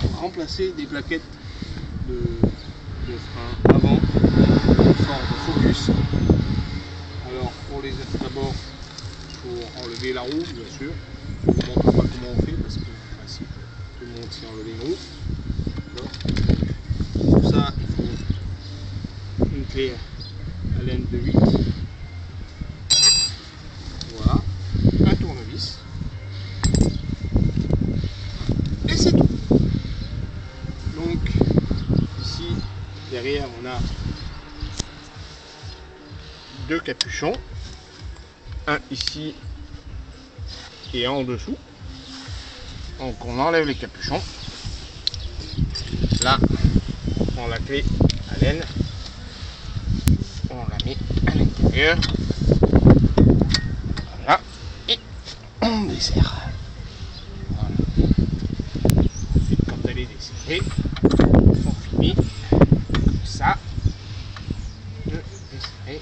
pour remplacer des plaquettes de frein avant sans focus. Alors d'abord pour enlever la roue, bien sûr. Je ne vous montre pas comment on fait parce que en principe tout le monde sait enlever une roue. Pour ça il faut une clé à laine de 8. Voilà, un tournevis. Et c'est tout. Donc ici derrière on a deux capuchons, un ici et un en dessous. Donc on enlève les capuchons. Là on prend la clé à laine, on la met à l'intérieur. Voilà, et on desserre. Voilà. Ensuite quand elle est desserrée, on finit comme ça de desserrer.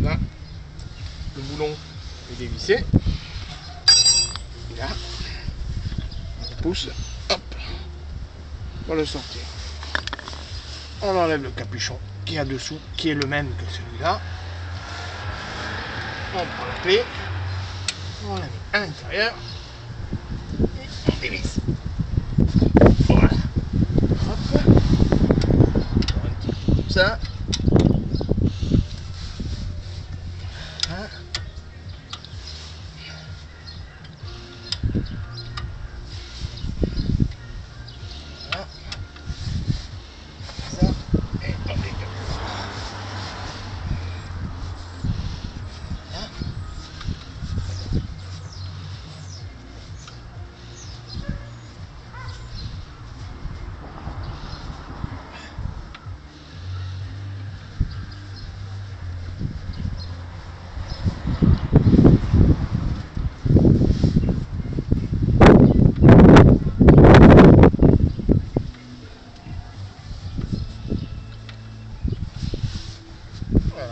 Là, le boulon est dévissé. Et là, on pousse, hop, on va le sortir. On enlève le capuchon qui est dessous, qui est le même que celui-là. On prend la clé, on la met à l'intérieur et on dévisse. Voilà. Hop. Un petit peu comme ça.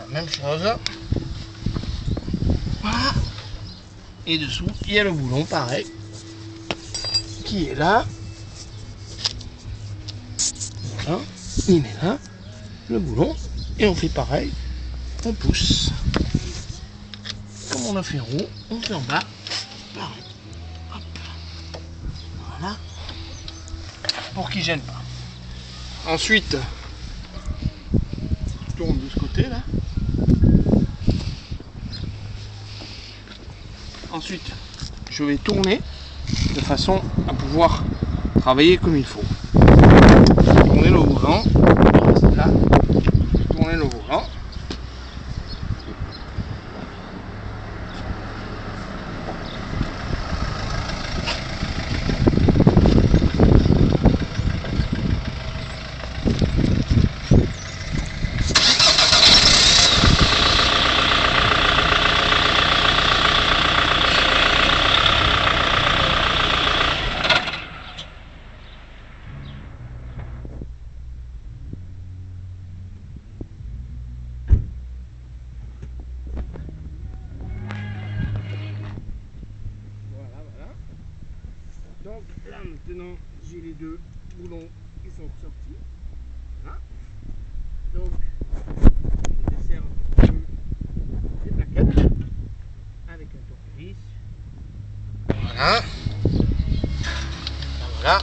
Même chose. Voilà. Et dessous, il y a le boulon, pareil, qui est là. Voilà. Il est là, le boulon. Et on fait pareil. On pousse. Comme on a fait en haut, on fait en bas. Pareil. Hop. Voilà. Pour qu'il ne gêne pas. Ensuite, je tourne de ce côté là. Ensuite, je vais tourner de façon à pouvoir travailler comme il faut. Tourner le volant, là, tourner le volant. Donc là maintenant j'ai les deux boulons qui sont sortis. Voilà. Donc je desserre un peu les plaquettes avec un tournevis. Voilà. Voilà.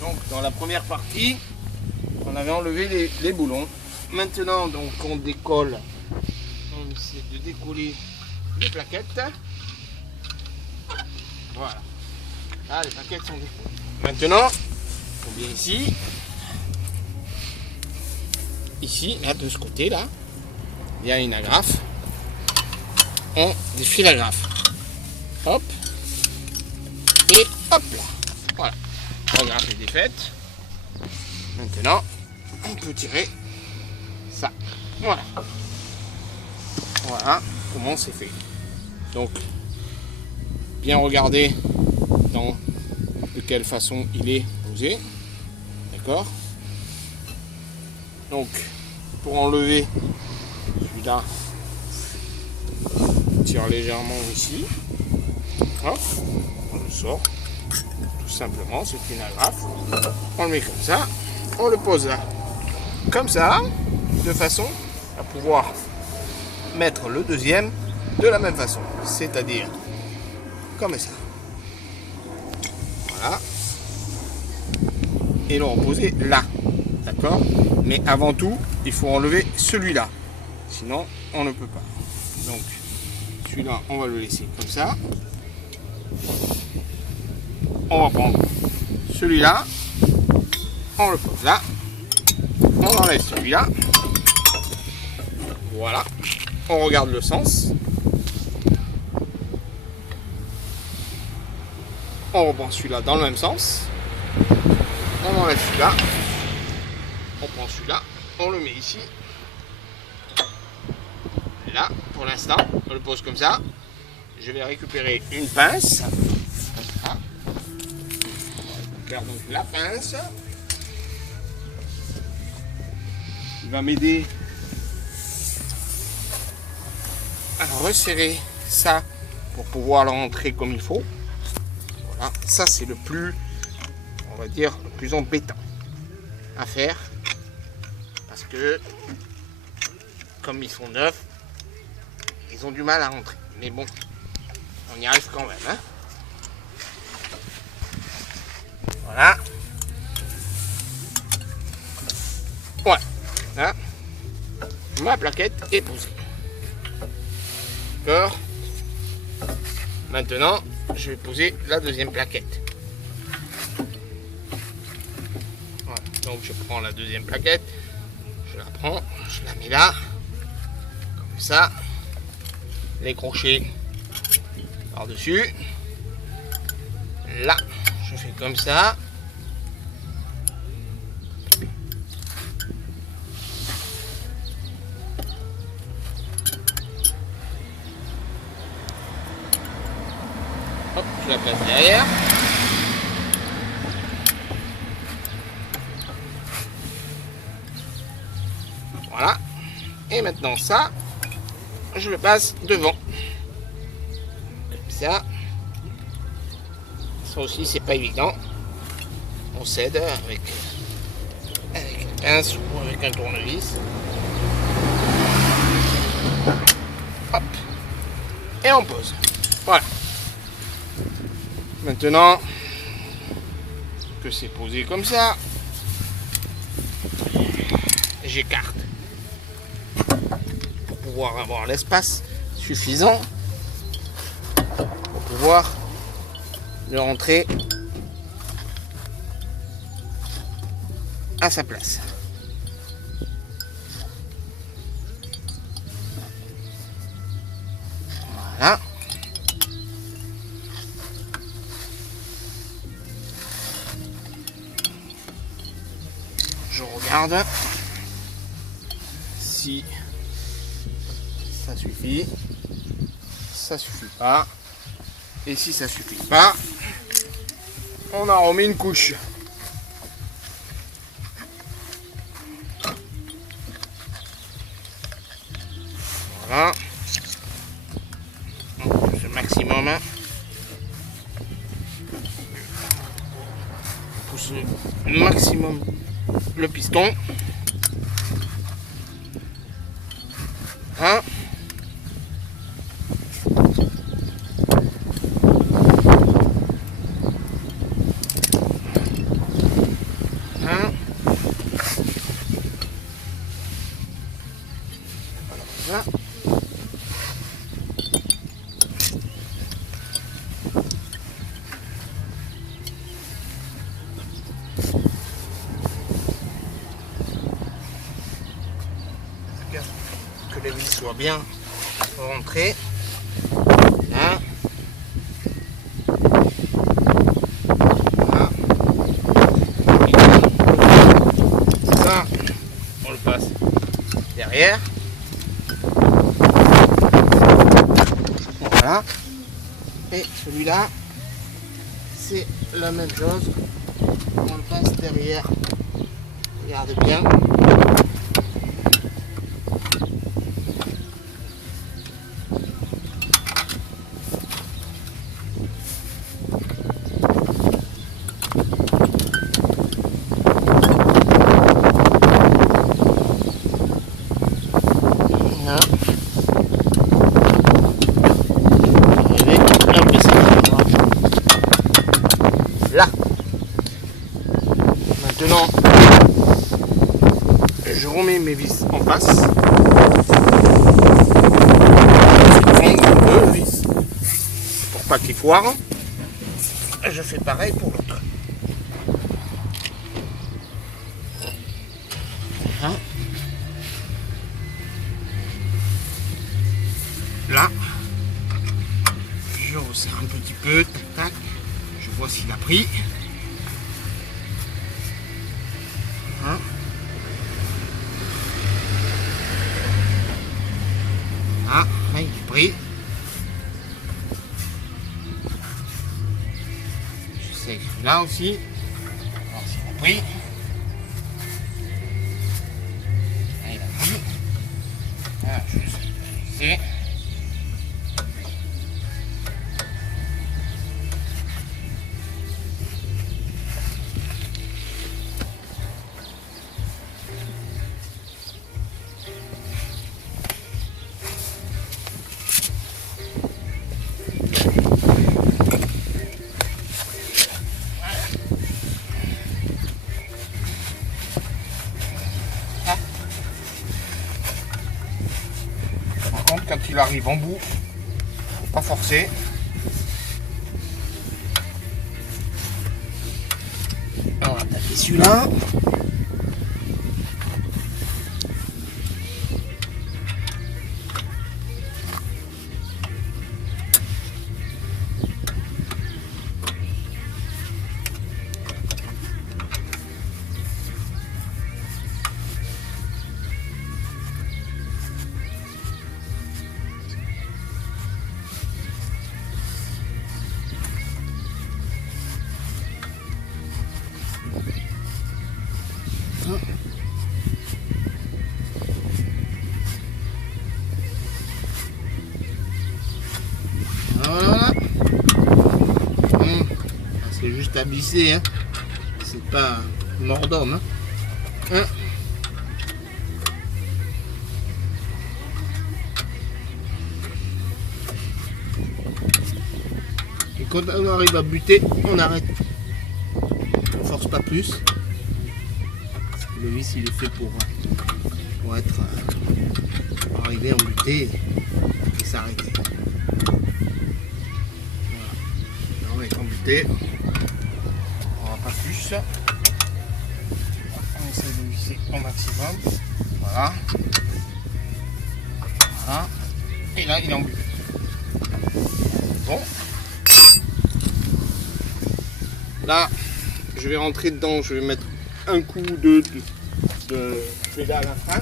Donc dans la première partie, on avait enlevé les boulons. Maintenant donc on décolle, on essaie de décoller les plaquettes. Voilà. Là les plaquettes sont décollées. Maintenant, on vient ici. Ici, là de ce côté là, il y a une agrafe. On défile l'agrafe. Hop. Et hop là. Voilà. La grappe est défaite. Maintenant, on peut tirer ça. Voilà. Voilà comment c'est fait. Donc, bien regarder de quelle façon il est posé. D'accord? Donc, pour enlever celui-là, on tire légèrement ici. Hop, on le sort. Tout simplement, c'est une agrafe. On le met comme ça. On le pose là. Comme ça, de façon à pouvoir mettre le deuxième de la même façon. C'est-à-dire comme ça. Voilà. Et le reposer là. D'accord? Mais avant tout, il faut enlever celui-là. Sinon, on ne peut pas. Donc, celui-là, on va le laisser comme ça. On va prendre celui-là. On le pose là. On enlève celui-là. Voilà. On regarde le sens. On reprend celui-là dans le même sens. On enlève celui-là. On prend celui-là. On le met ici. Là, pour l'instant, on le pose comme ça. Je vais récupérer une pince. Voilà. On récupère donc la pince. Il va m'aider à resserrer ça pour pouvoir le rentrer comme il faut. Voilà, ça c'est le plus, on va dire, le plus embêtant à faire parce que comme ils sont neufs, ils ont du mal à rentrer. Mais bon, on y arrive quand même. Hein. Voilà. Ouais. Là, ma plaquette est posée. D'accord. Maintenant, je vais poser la deuxième plaquette. Voilà. Donc, je prends la deuxième plaquette. Je la prends, je la mets là. Comme ça. Les crochets par-dessus. Là, je fais comme ça. Hop, je la place derrière. Voilà. Et maintenant ça, je le passe devant. Comme ça. Ça aussi, c'est pas évident. On s'aide avec une pince ou avec un tournevis. Hop. Et on pose. Voilà. Maintenant que c'est posé comme ça, j'écarte pour pouvoir avoir l'espace suffisant pour pouvoir le rentrer à sa place. Voilà. Je regarde si ça suffit, ça suffit pas, et si ça suffit pas, on en remet une couche. Voilà, on pousse le maximum, on pousse le maximum le piston. Hein? Hein? Voilà. Que les vis soient bien rentrées. Là. Voilà. Et celui-là, c'est la même chose. On le passe derrière. Regardez bien. Là, maintenant, je remets mes vis en face. Deux vis pour pas qu'ils foirent. Je fais pareil pour l'autre. Là, je resserre un petit peu, tac tac. Je vois s'il a pris. Ah, là, il est pris. Je sais là aussi. Alors s'il a pris. Là, il a pris. Voilà, juste ici. Quand il arrive en bout, faut pas forcer. On va taper celui-là. Voilà. C'est juste à visser, hein. C'est pas mort d'homme. Hein. Et quand on arrive à buter, on arrête. On force pas plus. Le vis il est fait pour être pour arriver en butée et s'arrêter. Voilà. On va être en butée. On va pas plus. On essaie de visser au maximum. Voilà. Voilà. Et là il est en butée. Bon. Là, je vais rentrer dedans, je vais mettre un coup de pédale à frein.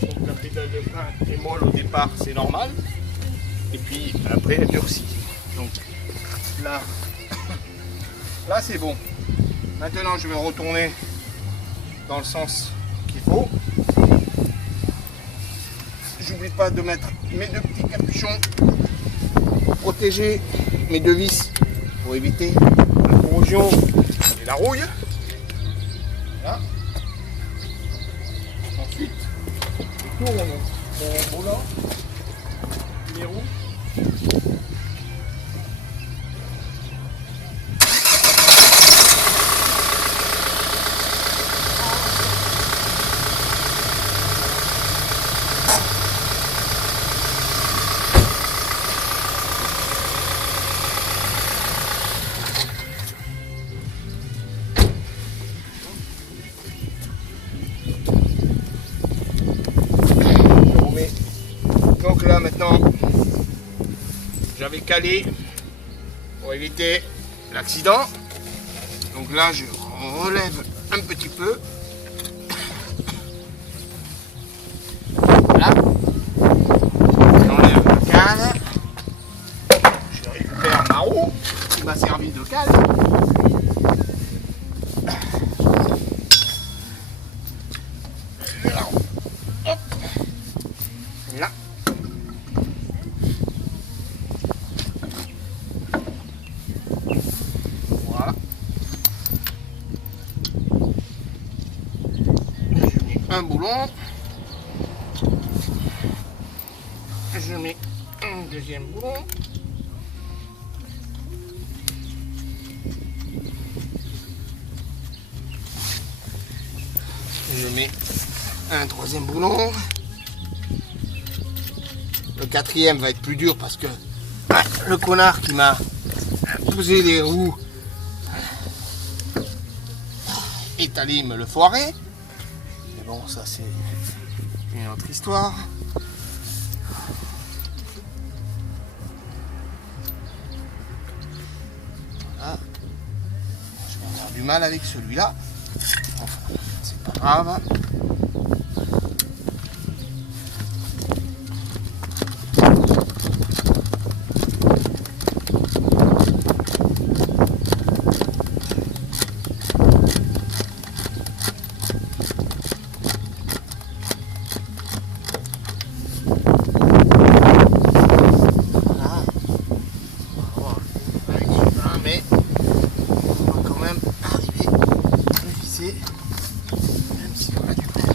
Donc la pédale de frein est molle au départ, c'est normal. Et puis après elle durcit. Donc là c'est bon. Maintenant je vais retourner dans le sens qu'il faut. J'oublie pas de mettre mes deux petits capuchons pour protéger mes deux vis pour éviter la corrosion et la rouille. Voilà. Ensuite, je tourne mon volant, les roues. Donc là maintenant, j'avais calé pour éviter l'accident. Donc là, je relève un petit peu. Voilà. J'enlève la cale. Je récupère ma roue qui m'a servi de cale. Là. Hop. Là. Voilà. Je mets un boulon. Je mets un deuxième boulon. Je mets un troisième boulon. Le quatrième va être plus dur parce que le connard qui m'a posé les roues est allé me le foirer. Mais bon, ça c'est une autre histoire. Voilà. Je vais avoir du mal avec celui-là. Enfin, c'est pas grave. Mais on va quand même arriver à le visser, même si on a du mal.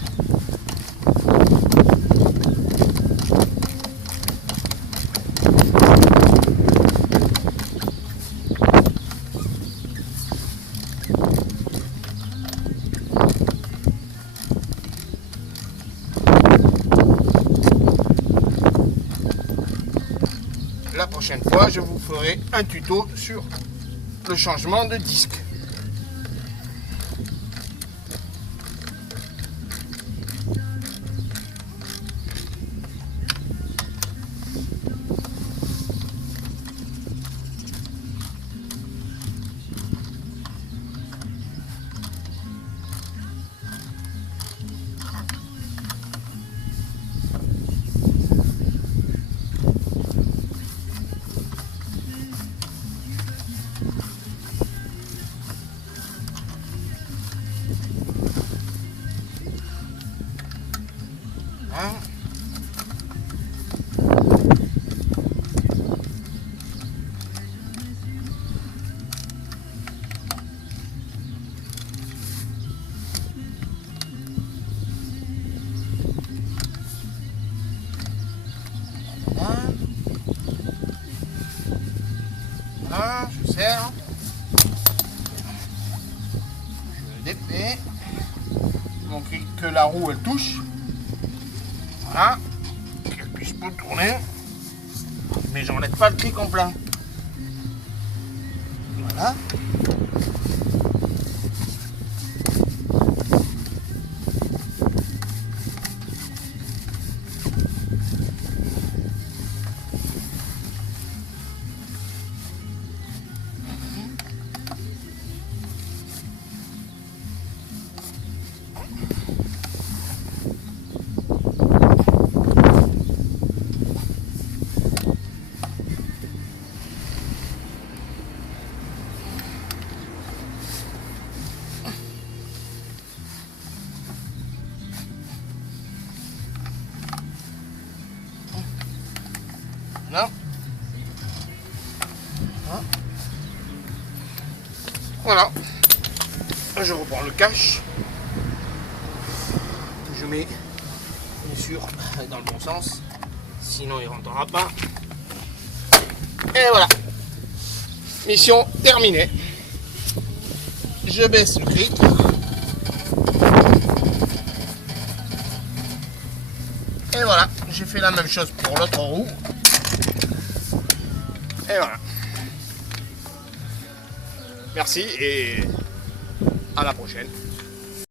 La prochaine fois, je vous ferai un tuto sur le changement de disque. Voilà, je serre. Je défais. Donc que la roue elle touche. Voilà. Qu'elle puisse pas tourner. Mais j'enlève pas le cric en plein. Voilà. Là. Voilà. Je reprends le cache. Je mets bien sûr dans le bon sens. Sinon il ne rentrera pas. Et voilà. Mission terminée. Je baisse le cric. Et voilà. J'ai fait la même chose pour l'autre roue. Et voilà. Merci et à la prochaine.